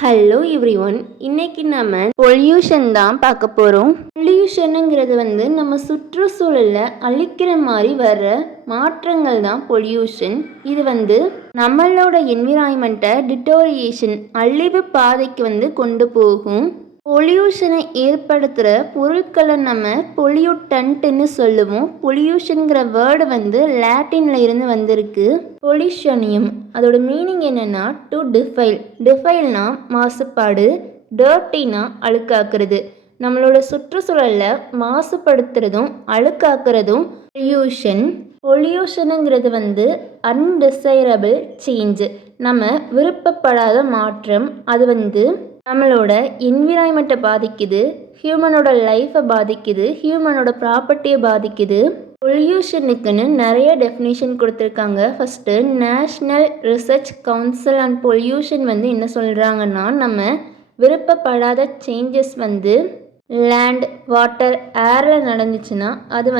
Hello everyone. இன்னைக்கு நம்ம pollution தான் பார்க்க போகிறோம். பொல்யூஷனுங்கிறது நம்ம சுற்றுச்சூழலை அழிக்கிற மாதிரி வர்ற மாற்றங்கள் தான் பொல்யூஷன். இது நம்மளோட என்விரான்மெண்ட்டை டிட்டோரியேஷன் அழிவு பாதைக்கு கொண்டு போகும். பொல்யூஷனை ஏற்படுத்துகிற பொருட்களை நம்ம பொல்யூட்டன்ட்னு சொல்லுவோம். பொல்யூஷனுங்கிற வேர்டு லாட்டின்ல இருந்து வந்திருக்கு. பொல்யூஷனியம் அதோட மீனிங் என்னென்னா டு டிஃபைல். டிஃபைல்னா மாசுபாடு, டர்ட்டினா அழுக்காக்குறது. நம்மளோட சுற்றுச்சூழலில் மாசுபடுத்துறதும் அழுக்காக்குறதும் பொல்யூஷன். பொல்யூஷனுங்கிறது அன்டிசைரபிள் சேஞ்சு, நம்ம விருப்பப்படாத மாற்றம். அது நம்மளோட என்விரான்மெண்ட்டை பாதிக்குது, ஹியூமனோட லைஃப்பை பாதிக்குது, ஹியூமனோட ப்ராப்பர்ட்டியை பாதிக்குது. பொல்யூஷனுக்குன்னு நிறைய டெஃபினேஷன் கொடுத்துருக்காங்க. First national research council on pollution என்ன சொல்கிறாங்கன்னா, நம்ம விருப்பப்படாத சேஞ்சஸ் லேண்ட், வாட்டர், ஏரில் நடந்துச்சுன்னா அது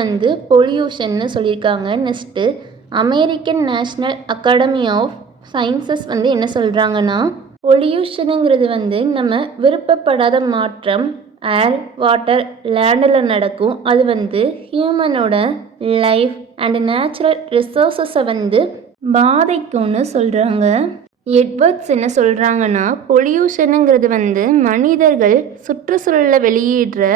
பொல்யூஷன்னு சொல்லியிருக்காங்க. Next American national academy of sciences என்ன சொல்கிறாங்கன்னா, பொல்யூஷனுங்கிறது நம்ம விருப்பப்படாத மாற்றம் ஏர், வாட்டர், லேண்டில் நடக்கும். அது ஹியூமனோட லைஃப் அண்ட் நேச்சுரல் ரிசோர்ஸஸை பாதிக்கும்னு சொல்கிறாங்க. எட்வர்ட்ஸ் என்ன சொல்கிறாங்கன்னா, பொல்யூஷனுங்கிறது மனிதர்கள் சுற்றுச்சூழலில் வெளியிடுற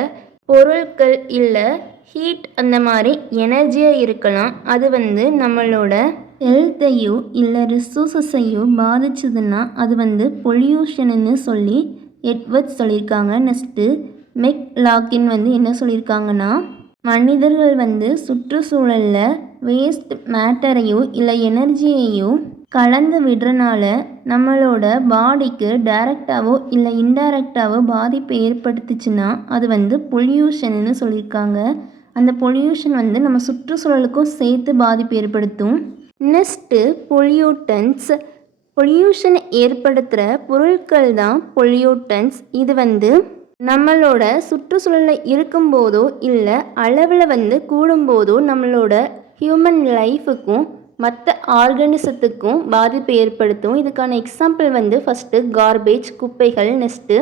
பொருட்கள் இல்லை ஹீட் அந்த மாதிரி எனர்ஜியாக இருக்கலாம். அது நம்மளோட ஹெல்த்தையோ இல்லை ரிசோர்ஸஸையோ பாதிச்சதுன்னா அது பொல்யூஷன்னு சொல்லி எட்வர்ட்ஸ் சொல்லியிருக்காங்க. நெக்ஸ்ட்டு மெக்லாக்கின் என்ன சொல்லியிருக்காங்கன்னா, மனிதர்கள் சுற்றுச்சூழலில் வேஸ்ட் மேட்டரையோ இல்லை எனர்ஜியையோ கலந்து விடுறனால நம்மளோட பாடிக்கு டைரெக்டாவோ இல்லை இன்டைரக்டாவோ பாதிப்பை ஏற்படுத்துச்சுன்னா அது பொல்யூஷன்னு சொல்லியிருக்காங்க. அந்த பொல்யூஷன் நம்ம சுற்றுச்சூழலுக்கும் சேர்த்து பாதிப்பு ஏற்படுத்தும். Next pollutants. பொல்யூஷனை ஏற்படுத்துகிற பொருட்கள் தான் பொல்யூட்டன்ஸ். இது நம்மளோட சுற்றுச்சூழலில் இருக்கும்போதோ இல்லை அளவில் கூடும்போதோ நம்மளோட ஹியூமன் லைஃபுக்கும் மற்ற ஆர்கானிசத்துக்கும் பாதிப்பு ஏற்படுத்தும். இதுக்கான எக்ஸாம்பிள் ஃபஸ்ட்டு கார்பேஜ், குப்பைகள். Next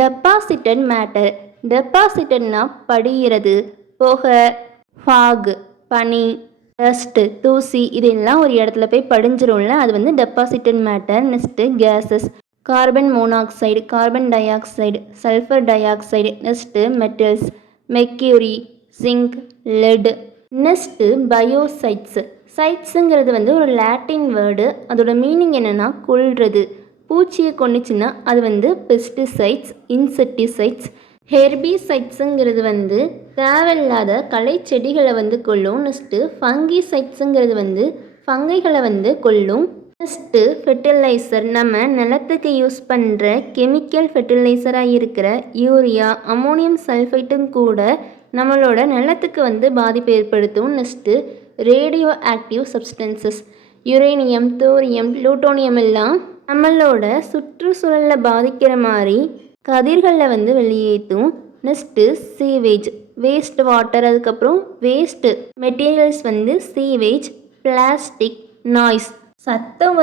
deposited matter. டெபாசிட்டட்னா படிகிறது, புகை, ஃபாக், பனி, டஸ்ட்டு, தூசி, இதெல்லாம் ஒரு இடத்துல போய் படிஞ்சிரும்ல, அது deposited matter. Next gases, carbon monoxide, carbon dioxide, sulphur dioxide. Next metals, mercury, zinc, lead. Next biocides. சைட்ஸுங்கிறது ஒரு லாட்டின் வேர்டு. அதோட மீனிங் என்னென்னா கொல்றது. பூச்சியை கொண்டுச்சுன்னா அது பெஸ்டிசைட்ஸ், இன்செக்டிசைட்ஸ். ஹெர்பிசைட்ஸுங்கிறது தேவையில்லாத களை செடிகளை கொல்லும். நெக்ஸ்ட்டு ஃபங்கிசைட்ஸுங்கிறது ஃபங்கைகளை கொல்லும். Next fertiliser. நம்ம நிலத்துக்கு யூஸ் பண்ணுற கெமிக்கல் ஃபெர்டிலைசராக இருக்கிற யூரியா, அமோனியம் சல்ஃபைட்டும் கூட நம்மளோட நிலத்துக்கு பாதிப்பு ஏற்படுத்தும். Next radioactive substances. Uranium, thorium, plutonium எல்லாம் நம்மளோட சுற்றுச்சூழலில் பாதிக்கிற மாதிரி கதிர்களில் வெளியேற்றும். Next sewage, waste water. அதுக்கப்புறம் waste materials sewage, plastic, noise. சத்தம்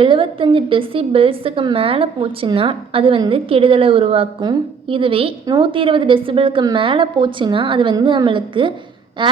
75 டெசிபிள்ஸுக்கு மேலே போச்சுன்னா அது கெடுதலை உருவாக்கும். இதுவே 120 டெசிபிளுக்கு மேலே போச்சுன்னா அது நம்மளுக்கு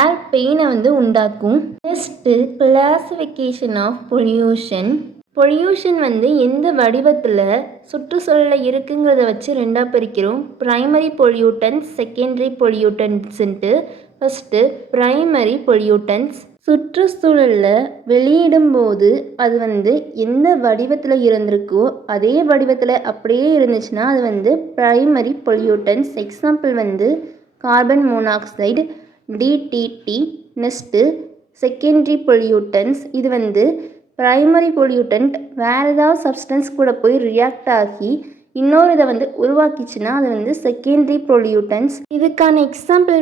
ஏர் பெயினை உண்டாக்கும். Next classification of pollution. Pollution எந்த வடிவத்தில் சுற்றுச்சூழலில் இருக்குங்கிறத வச்சு ரெண்டாக பிரிக்கிறோம். ப்ரைமரி பொல்யூட்டன்ஸ், செகண்டரி பொல்யூட்டன்ஸுன்ட்டு. First primary pollutants. சுற்றுச்சூழலில் வெளியிடும்போது அது எந்த வடிவத்தில் இருந்திருக்கோ அதே வடிவத்தில் அப்படியே இருந்துச்சுன்னா அது primary pollutants. Example carbon monoxide, DDT. Next secondary pollutants. இது ப்ரைமரி பொல்யூட்டன்ட் வேறு ஏதாவது சப்ஸ்டன்ஸ் கூட போய் ரியாக்ட் ஆகி இன்னொரு இதை உருவாக்கிச்சுன்னா அது செகண்டரி பொல்யூட்டன்ஸ். இதுக்கான எக்ஸாம்பிள்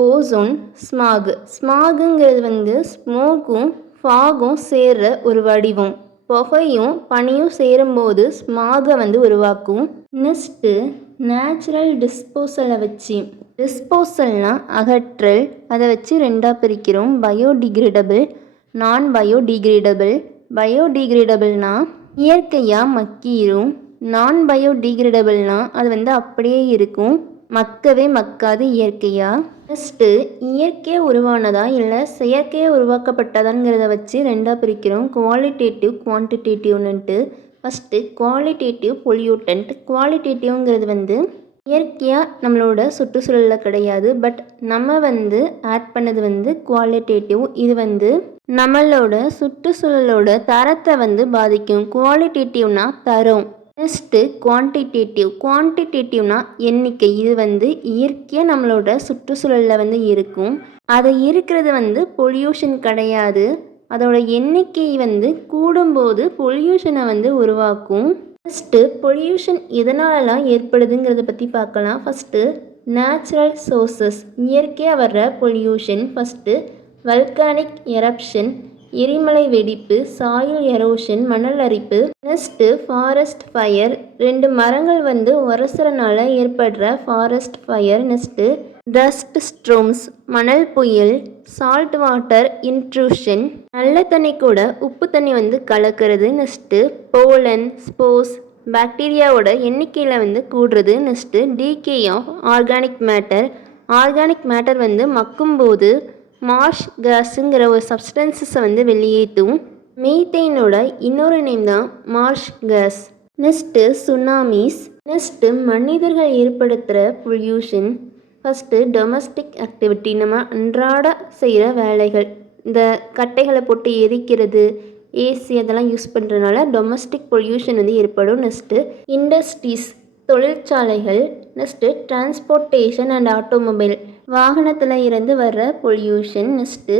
ஓசோன், ஸ்மாக். ஸ்மாகுங்கிறது ஸ்மோக்கும் ஃபாகும் சேர்ற ஒரு வடிவம். புகையும் பனியும் சேரும்போது ஸ்மாகை உருவாக்கும். நெக்ஸ்ட்டு நேச்சுரல் டிஸ்போசலை வச்சு. டிஸ்போசல்னால் அகற்றல். அதை வச்சு ரெண்டாக பிரிக்கிறோம். பயோடிகிரேடபிள், நான் பயோடிகிரேடபிள். பயோடிகிரேடபிள்னால் இயற்கையாக மக்கிரும். நான் பயோடிகிரேடபிள்னால் அது வந்து அப்படியே இருக்கும், மக்கவே மக்காது இயற்கையாக. நெக்ஸ்ட்டு இயற்கையாக உருவானதா இல்லை செயற்கையாக உருவாக்கப்பட்டதாங்கிறத வச்சு ரெண்டாக பிரிக்கிறோம், குவாலிட்டேட்டிவ் குவான்டிடேட்டிவ்னுட்டு. First qualitative pollutant. குவாலிட்டேட்டிவ்ங்கிறது வந்து இயற்கையாக நம்மளோட சுற்றுச்சூழலில் கிடையாது, பட் நம்ம வந்து ஆட் பண்ணது வந்து குவாலிட்டேட்டிவ். இது வந்து நம்மளோட சுற்றுச்சூழலோட தரத்தை வந்து பாதிக்கும். குவாலிட்டேட்டிவ்னா தரம். Next quantitative. குவான்டிடேட்டிவ்னா எண்ணிக்கை. இது வந்து இயற்கையாக நம்மளோட சுற்றுச்சூழலில் வந்து இருக்கும், அது இருக்கிறது வந்து பொல்யூஷன் கிடையாது. அதோட எண்ணிக்கை வந்து கூடும்போது பொல்யூஷனை வந்து உருவாக்கும். ஃபஸ்ட்டு பொல்யூஷன் எதனாலலாம் ஏற்படுதுங்கிறத பற்றி பார்க்கலாம். ஃபஸ்ட்டு நேச்சுரல் சோர்சஸ், இயற்கையாக வர்ற பொல்யூஷன். ஃபஸ்ட்டு வல்கானிக் எரப்ஷன், எரிமலை வெடிப்பு, சாயில் எரோஷன், மணல் அரிப்பு. நெக்ஸ்ட்டு ஃபாரஸ்ட் ஃபயர், 2 மரங்கள் வந்து உரசுறனால ஏற்படுற ஃபாரஸ்ட் ஃபயர். நெக்ஸ்ட்டு டஸ்ட் ஸ்ட்ரோம்ஸ், மணல் புயல், சால்ட் வாட்டர் இன்ட்ரூஷன், நல்ல தண்ணி கூட உப்பு தண்ணி வந்து கலக்கிறது. நெக்ஸ்ட்டு போலன், ஸ்போர்ஸ், பாக்டீரியாவோட எண்ணிக்கையில் வந்து கூடுறது. Next decay of organic matter. Organic matter வந்து மக்கும்போது மார்ஷ் கேஸுங்கிற ஒரு சப்ஸ்டன்சஸை வந்து வெளியேற்றும். மீத்தேனோட இன்னொரு நேம் தான் மார்ஷ் கேஸ். நெக்ஸ்ட்டு சுனாமிஸ். நெக்ஸ்ட்டு மனிதர்கள் ஏற்படுத்துகிற பொல்யூஷன். ஃபஸ்ட்டு டொமஸ்டிக் ஆக்டிவிட்டி, நம்ம அன்றாட செய்கிற வேலைகள், இந்த கட்டைகளை போட்டு எரிக்கிறது, ஏசி அதெல்லாம் யூஸ் பண்ணுறதுனால டொமஸ்டிக் பொல்யூஷன் வந்து ஏற்படும். நெக்ஸ்ட்டு இண்டஸ்ட்ரீஸ், தொழிற்சாலைகள். நெக்ஸ்ட்டு டிரான்ஸ்போர்ட்டேஷன் அண்ட் ஆட்டோமொபைல், வாகனத்தில் இருந்து வர்ற பொல்யூஷன். நெக்ஸ்ட்டு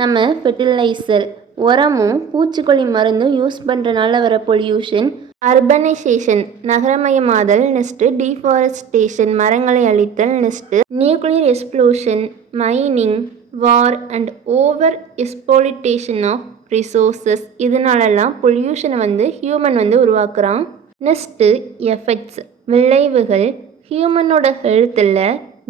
நம்ம ஃபெர்டிலைசர், உரமும் பூச்சிக்கொல்லி மருந்தும் யூஸ் பண்ணுறனால வர பொல்யூஷன். அர்பனைசேஷன், நகரமயமாதல். நெக்ஸ்ட்டு டீஃபாரஸ்டேஷன், மரங்களை அழித்தல். Next nuclear explosion, mining, war and over exploitation of resources. இதனாலலாம் பொல்யூஷனை வந்து ஹியூமன் வந்து உருவாக்குறான். நெக்ஸ்ட்டு எஃபெக்ட்ஸ், விளைவுகள். ஹியூமனோட ஹெல்த்தில்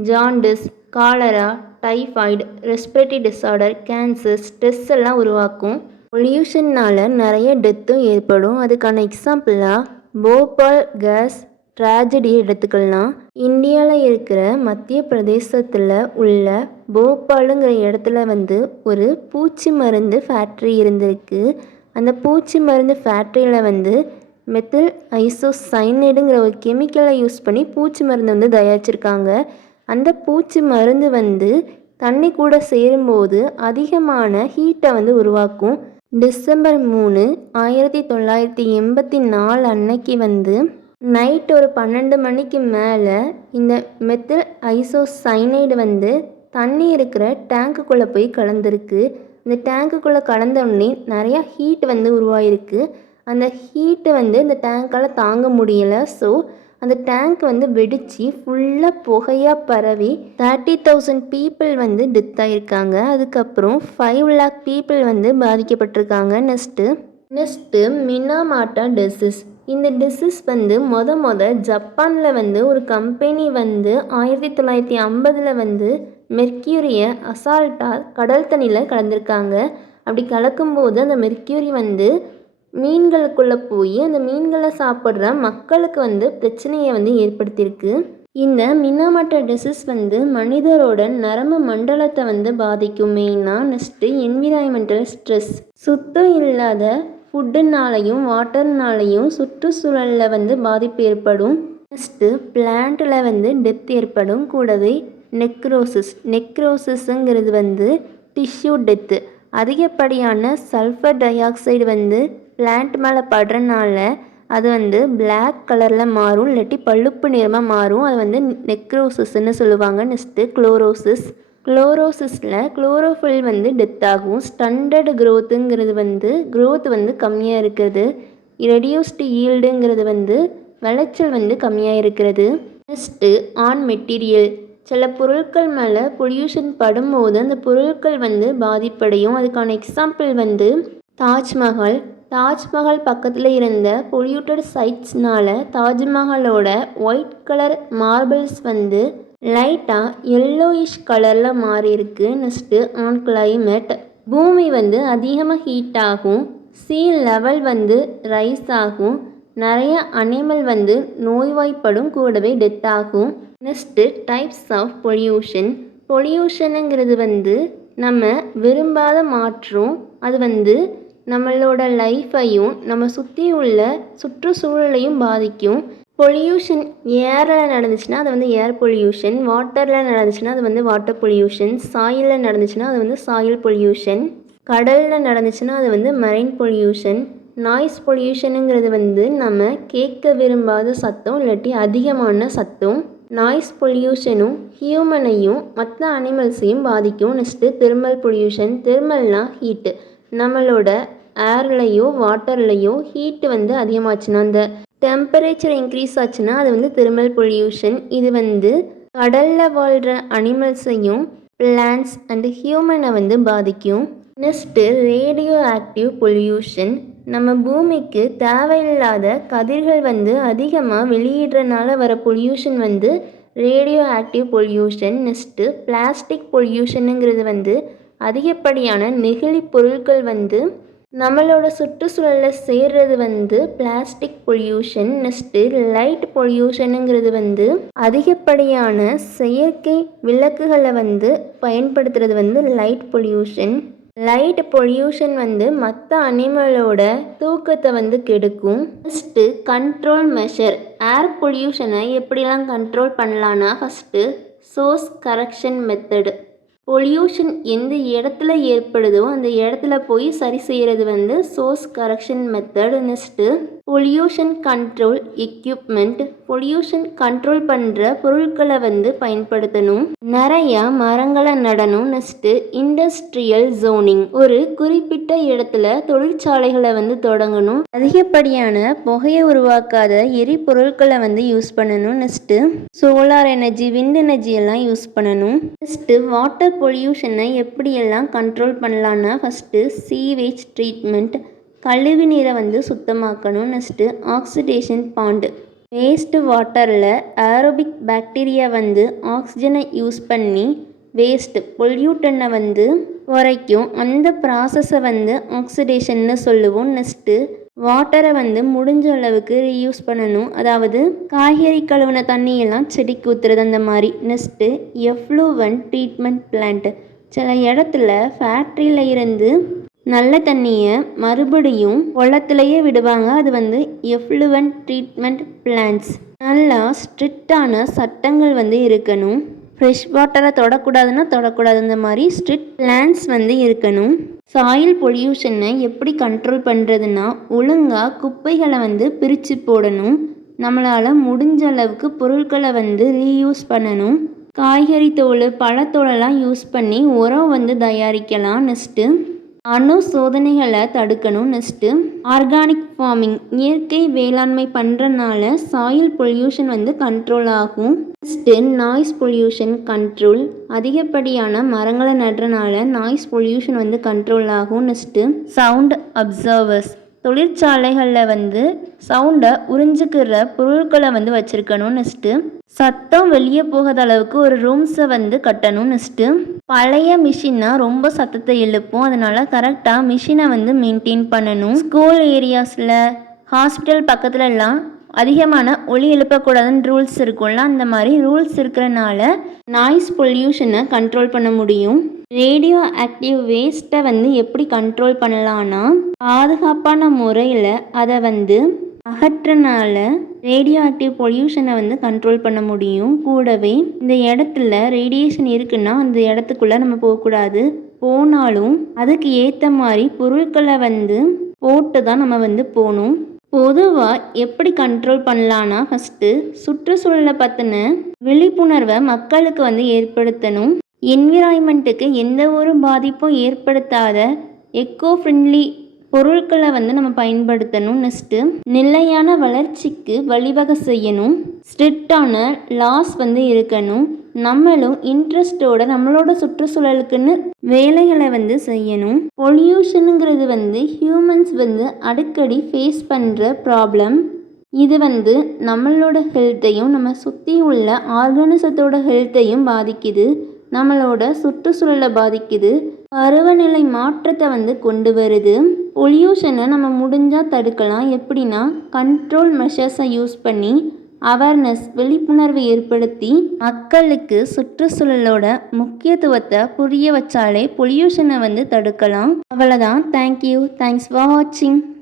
jaundice, cholera, typhoid, respiratory disorder, cancer, stress எல்லாம் உருவாக்கும். பொல்யூஷன்னால் நிறைய டெத்தும் ஏற்படும். அதுக்கான எக்ஸாம்பிளாக போபால் கேஸ் ட்ராஜடி எடுத்துக்கலாம். இந்தியாவில் இருக்கிற மத்திய பிரதேசத்தில் உள்ள போபாலுங்கிற இடத்துல வந்து ஒரு பூச்சி மருந்து ஃபேக்ட்ரி இருந்திருக்கு. அந்த பூச்சி மருந்து ஃபேக்ட்ரியில் வந்து மெத்தில் ஐசோசைனைடுங்கிற ஒரு கெமிக்கலை யூஸ் பண்ணி பூச்சி மருந்து வந்து தயாரிச்சிருக்காங்க. அந்த பூச்சி மருந்து வந்து தண்ணி கூட சேரும்போது அதிகமான ஹீட்டை வந்து உருவாக்கும். டிசம்பர் 3, 1984 அன்னைக்கு வந்து நைட் ஒரு 12 மணிக்கு மேலே இந்த மெத்தில் ஐசோசைனைடு வந்து தண்ணி இருக்கிற டேங்குக்குள்ளே போய் கலந்துருக்கு. இந்த டேங்குக்குள்ளே கலந்தோடனே நிறையா ஹீட் வந்து உருவாயிருக்கு. அந்த ஹீட்டு வந்து இந்த டேங்கால் தாங்க முடியலை. ஸோ அந்த டேங்க் வந்து வெடித்து ஃபுல்லாக புகையாக பரவி 30,000 பீப்புள் வந்து டெத் ஆகியிருக்காங்க. அதுக்கப்புறம் 5 lakh பீப்புள் வந்து பாதிக்கப்பட்டிருக்காங்க. Next Minamata disease. இந்த டிசீஸ் வந்து ஜப்பானில் வந்து ஒரு கம்பெனி வந்து 1950 வந்து மெர்க்யூரியை அசால்ட்டாக கடல் தண்ணியில் கலந்துருக்காங்க. அப்படி கலக்கும்போது அந்த மெர்க்யூரி வந்து மீன்களுக்குள்ளே போய் அந்த மீன்களை சாப்பிட்ற மக்களுக்கு வந்து பிரச்சனையை வந்து ஏற்படுத்தியிருக்கு. இந்த மினாமாட்டா டிசீஸ் வந்து மனிதரோட நரம்பு மண்டலத்தை வந்து பாதிக்கும் மெயினாக. நெக்ஸ்ட்டு என்விரான்மெண்டல் ஸ்ட்ரெஸ், சுத்தம் இல்லாத ஃபுட்டுனாலையும் வாட்டர்னாலையும் சுற்றுச்சூழலில் வந்து பாதிப்பு ஏற்படும். நெக்ஸ்ட்டு பிளான்ட்டில் வந்து டெத் ஏற்படும். கூடவே நெக்ரோசிஸ்ங்கிறது வந்து டிஷ்யூ டெத்து. அதிகப்படியான சல்ஃபர் டை ஆக்சைடு வந்து பிளான்ட் மேலே படுறனால அது வந்து பிளாக் கலரில் மாறும், இல்லாட்டி பழுப்பு நிறமாக மாறும். அது வந்து நெக்ரோசிஸ்ன்னு சொல்லுவாங்க. நெக்ஸ்ட்டு குளோரோசிஸில் குளோரோஃபில் வந்து டெத் ஆகும். ஸ்டண்டர்டு க்ரோத்துங்கிறது வந்து க்ரோத் வந்து கம்மியாக இருக்கிறது. ரெடியூஸ்டு ஈல்டுங்கிறது வந்து விளைச்சல் வந்து கம்மியாக இருக்கிறது. நெக்ஸ்ட்டு ஆன் மெட்டீரியல், சில பொருட்கள் மேலே பொல்யூஷன் படும்போது அந்த பொருட்கள் வந்து பாதிப்படையும். அதுக்கான எக்ஸாம்பிள் வந்து தாஜ்மஹால் பக்கத்தில் இருந்த பொல்யூட்டட் சைட்ஸ்னால் தாஜ்மஹாலோட ஒயிட் கலர் மார்பிள்ஸ் வந்து லைட்டாக எல்லோயிஷ் கலரில் மாறி இருக்கு. நெக்ஸ்ட்டு ஆன் கிளைமேட், பூமி வந்து அதிகமாக ஹீட் ஆகும், சீ லெவல் வந்து ரைஸ் ஆகும், நிறைய அனிமல் வந்து நோய்வாய்ப்படும், கூடவே டெத் ஆகும். Next types of pollution. பொல்யூஷனுங்கிறது வந்து நம்ம விரும்பாத மாற்றம். அது வந்து நம்மளோட லைஃப்பையும் நம்ம சுற்றி உள்ள சுற்றுச்சூழலையும் பாதிக்கும். பொல்யூஷன் ஏரில் நடந்துச்சுன்னா அது வந்து ஏர் பொல்யூஷன், வாட்டரில் நடந்துச்சுன்னா அது வந்து வாட்டர் பொல்யூஷன், சாயிலில் நடந்துச்சுன்னா அது வந்து சாயில் பொல்யூஷன், கடலில் நடந்துச்சுன்னா அது வந்து மெரைன் பொல்யூஷன். நாய்ஸ் பொல்யூஷனுங்கிறது வந்து நம்ம கேட்க விரும்பாத சத்தம் இல்லாட்டி அதிகமான சத்தம். நாய்ஸ் பொல்யூஷனும் ஹியூமனையும் மற்ற அனிமல்ஸையும் பாதிக்கும். Next thermal pollution. தெர்மல்னால் ஹீட்டு. நம்மளோட ஏர்லேயோ வாட்டர்லேயோ ஹீட்டு வந்து அதிகமாச்சுன்னா, அந்த டெம்பரேச்சர் இன்க்ரீஸ் ஆச்சுன்னா அது வந்து தெர்மல் பொல்யூஷன். இது வந்து கடலில் வாழ்கிற அனிமல்ஸையும் பிளான்ட்ஸ் அண்டு ஹியூமனை வந்து பாதிக்கும். Next radioactive pollution. நம்ம பூமிக்கு தேவையில்லாத கதிர்கள் வந்து அதிகமாக வெளியிடுறனால வர பொல்யூஷன் வந்து radioactive pollution. Next plastic பொல்யூஷனுங்கிறது வந்து அதிகப்படியான நெகிழி பொருட்கள் வந்து நம்மளோட சுற்றுச்சூழலில் சேர்றது வந்து பிளாஸ்டிக் பொல்யூஷன். நெக்ஸ்ட்டு லைட் பொல்யூஷனுங்கிறது வந்து அதிகப்படியான செயற்கை விளக்குகளை வந்து பயன்படுத்துறது வந்து லைட் பொல்யூஷன். லைட் பொல்யூஷன் வந்து மற்ற அனிமலோட தூக்கத்தை வந்து கெடுக்கும். First control measure. ஏர் பொல்யூஷனை எப்படிலாம் கண்ட்ரோல் பண்ணலான்னா, first source correction method. Pollution எந்த இடத்துல ஏற்படுதோ அந்த இடத்துல போய் சரி செய்கிறது வந்து source correction method. Next pollution control equipment. Pollution control பண்ணுற பொருட்களை வந்து பயன்படுத்தணும். நிறையா மரங்களை நடணும். Next industrial zoning. ஒரு குறிப்பிட்ட இடத்துல தொழிற்சாலைகளை வந்து தொடங்கணும். அதிகப்படியான புகையை உருவாக்காத எரிபொருட்களை வந்து யூஸ் பண்ணணும். Next solar energy, wind energy எல்லாம் யூஸ் பண்ணணும். நெக்ஸ்ட்டு வாட்டர் பொல்யூஷனை எப்படியெல்லாம் கண்ட்ரோல் பண்ணலான்னா, ஃபஸ்ட்டு சீவேஜ் ட்ரீட்மெண்ட். கழிவு நீரை வந்து சுத்தமாக்கணும். Next oxidation pond. வேஸ்ட்டு வாட்டரில் ஏரோபிக் பாக்டீரியா வந்து ஆக்சிஜனை யூஸ் பண்ணி வேஸ்ட்டு பொல்யூட்டனை வந்து குறைக்கும். அந்த ப்ராசஸை வந்து ஆக்சிடேஷன்னு சொல்லுவோம். நெக்ஸ்ட்டு வாட்டரை வந்து முடிஞ்ச அளவுக்கு ரீயூஸ் பண்ணணும். அதாவது காய்கறி கழுவின தண்ணியெல்லாம் செடிக்கு ஊற்றுறது அந்த மாதிரி. Next effluent treatment plant. சில இடத்துல ஃபேக்ட்ரியில் இருந்து நல்ல தண்ணியை மறுபடியும் குளத்துலையே விடுவாங்க. அது வந்து எஃப்ளூவன்ட் ட்ரீட்மெண்ட் பிளான்ட்ஸ். நல்லா ஸ்ட்ரிக்டான சட்டங்கள் வந்து இருக்கணும். ஃப்ரெஷ் வாட்டரை தொடக்கூடாதுன்னா தொடக்கூடாது. இந்த மாதிரி ஸ்ட்ரிக்ட் பிளான்ஸ் வந்து இருக்கணும். சாயில் பொல்யூஷனை எப்படி கண்ட்ரோல் பண்ணுறதுன்னா, ஒழுங்காக குப்பைகளை வந்து பிரித்து போடணும். நம்மளால் முடிஞ்ச அளவுக்கு பொருட்களை வந்து ரீயூஸ் பண்ணணும். காய்கறி தோல், பழத்தோலெல்லாம் யூஸ் பண்ணி உரம் வந்து தயாரிக்கலாம். நெக்ஸ்ட்டு அணு சோதனைகளை தடுக்கணும். Next organic farming. இயற்கை வேளாண்மை பண்ணுறனால சாயில் பொல்யூஷன் வந்து கண்ட்ரோல் ஆகும். Next noise pollution control. அதிகப்படியான மரங்களை நடுறனால நாய்ஸ் பொல்யூஷன் வந்து கண்ட்ரோல் ஆகும். Next sound absorbers. தொழிற்சாலைகளில் வந்து சவுண்டை உறிஞ்சிக்கிற பொருட்களை வந்து வச்சுருக்கணும். நெக்ஸ்ட்டு சத்தம் வெளியே போகாத அளவுக்கு ஒரு ரூம்ஸை வந்து கட்டணும். நெக்ஸ்ட்டு பழைய மிஷின்னா ரொம்ப சத்தத்தை எழுப்பும். அதனால் கரெக்டாக மிஷினை வந்து மெயின்டைன் பண்ணணும். ஸ்கூல் ஏரியாஸில், ஹாஸ்பிட்டல் பக்கத்துலலாம் அதிகமான ஒலி எழுப்பக்கூடாதுன்னு ரூல்ஸ் இருக்கும்ல, அந்த மாதிரி ரூல்ஸ் இருக்கிறனால நாய்ஸ் பொல்யூஷனை கண்ட்ரோல் பண்ண முடியும். ரேடியோ ஆக்டிவ் வேஸ்ட்டை வந்து எப்படி கண்ட்ரோல் பண்ணலான்னா, பாதுகாப்பான முறையில் அதை வந்து அகற்றனால ரேடியோ ஆக்டிவ் பொல்யூஷனை வந்து கண்ட்ரோல் பண்ண முடியும். கூடவே இந்த இடத்துல ரேடியேஷன் இருக்குன்னா அந்த இடத்துக்குள்ளே நம்ம போகக்கூடாது. போனாலும் அதுக்கு ஏற்ற மாதிரி பொருட்களை வந்து போட்டு தான் நம்ம வந்து போகணும். பொதுவாக எப்படி கண்ட்ரோல் பண்ணலான்னா, ஃபஸ்ட்டு சுற்றுச்சூழலை பற்றின விழிப்புணர்வை மக்களுக்கு வந்து ஏற்படுத்தணும். என்விரான்மெண்ட்டுக்கு எந்த ஒரு பாதிப்பும் ஏற்படுத்தாத எக்கோ ஃப்ரெண்ட்லி பொருட்களை வந்து நம்ம பயன்படுத்தணும். நெக்ஸ்ட்டு நிலையான வளர்ச்சிக்கு வழிவகை செய்யணும். ஸ்ட்ரிக்டான லாஸ் வந்து இருக்கணும். நம்மளும் இன்ட்ரெஸ்டோட நம்மளோட சுற்றுச்சூழலுக்குன்னு வேலைகளை வந்து செய்யணும். பொல்யூஷனுங்கிறது வந்து ஹியூமன்ஸ் வந்து அடிக்கடி ஃபேஸ் பண்ணுற ப்ராப்ளம். இது வந்து நம்மளோட ஹெல்த்தையும் நம்ம சுற்றி உள்ள ஆர்கானிசத்தோட ஹெல்த்தையும் பாதிக்குது. நம்மளோட சுற்றுச்சூழலை பாதிக்குது, பருவநிலை மாற்றத்தை கொண்டு வருது. பொல்யூஷனை நம்ம முடிஞ்சால் தடுக்கலாம். எப்படின்னா, கண்ட்ரோல் மெஷர்ஸை யூஸ் பண்ணி அவேர்னஸ் விழிப்புணர்வு ஏற்படுத்தி மக்களுக்கு சுற்றுச்சூழலோட முக்கியத்துவத்தை புரிய வச்சாலே பொல்யூஷனை தடுக்கலாம். அவ்வளோதான். தேங்க்யூ. தேங்க்ஸ் ஃபார் வாட்சிங்.